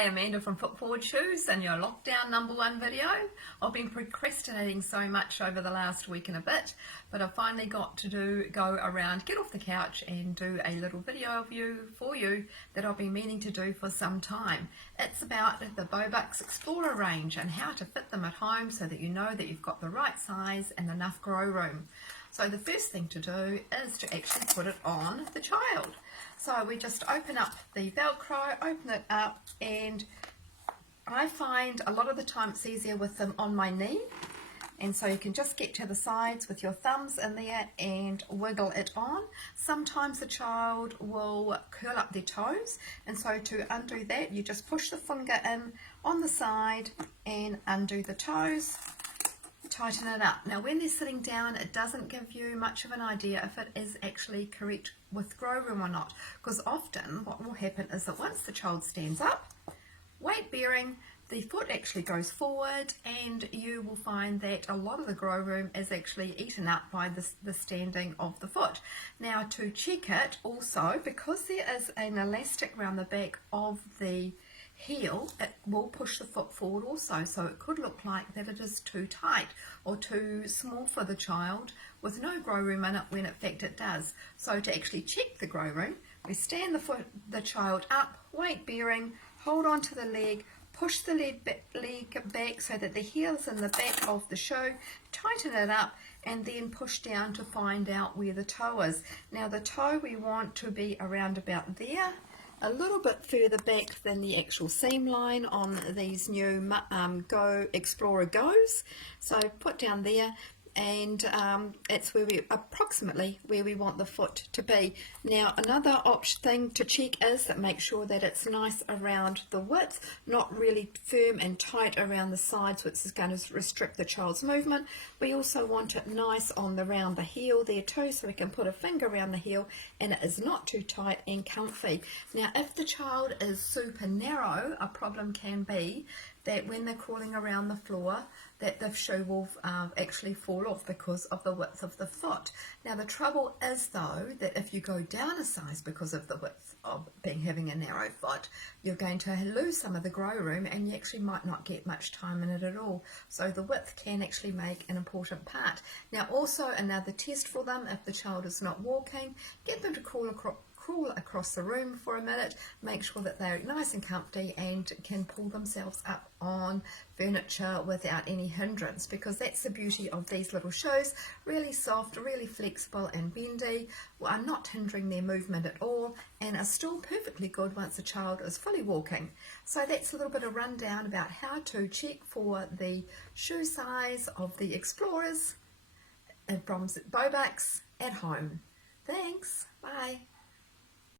Hi, Amanda from Foot Forward Shoes and your lockdown #1 video. I've been procrastinating so much over the last week and a bit, but I finally got to go around, get off the couch and do a little video for you that I've been meaning to do for some time. It's about the Bobux Xplorer range and how to fit them at home so that you know that you've got the right size and enough grow room. So the first thing to do is to actually put it on the child. So we just open up the Velcro, open it up, and I find a lot of the time it's easier with them on my knee. And so you can just get to the sides with your thumbs in there and wiggle it on. Sometimes the child will curl up their toes, and so to undo that you just push the finger in on the side and undo the toes. Tighten it up. Now when they're sitting down, it doesn't give you much of an idea if it is actually correct with grow room or not, because often what will happen is that once the child stands up, weight bearing, the foot actually goes forward and you will find that a lot of the grow room is actually eaten up by the standing of the foot. Now to check it also, because there is an elastic around the back of the heel, it will push the foot forward also, so it could look like that it is too tight or too small for the child with no grow room in it, when in fact it does. So to actually check the grow room, we stand the child up, weight bearing, hold on to the leg, push the leg back so that the heel is in the back of the shoe, tighten it up, and then push down to find out where the toe is. Now the toe we want to be around about there, a little bit further back than the actual seam line on these new Xplorer Goes. So put down there, and it's where approximately where we want the foot to be. Now another thing to check is that make sure that it's nice around the width, not really firm and tight around the sides, which is going to restrict the child's movement. We also want it nice around the heel there too, so we can put a finger around the heel and it is not too tight and comfy. Now if the child is super narrow, a problem can be that when they're crawling around the floor, that the shoe will actually fall off because of the width of the foot. Now the trouble is though that if you go down a size because of the width of having a narrow foot, you're going to lose some of the grow room and you actually might not get much time in it at all. So the width can actually make an important part. Now also another test for them, if the child is not walking, get them to crawl across the room for a minute, make sure that they're nice and comfy and can pull themselves up on furniture without any hindrance, because that's the beauty of these little shoes. Really soft, really flexible and bendy, are not hindering their movement at all, and are still perfectly good once the child is fully walking. So that's a little bit of rundown about how to check for the shoe size of the Xplorers from Bobux at home. Thanks, bye.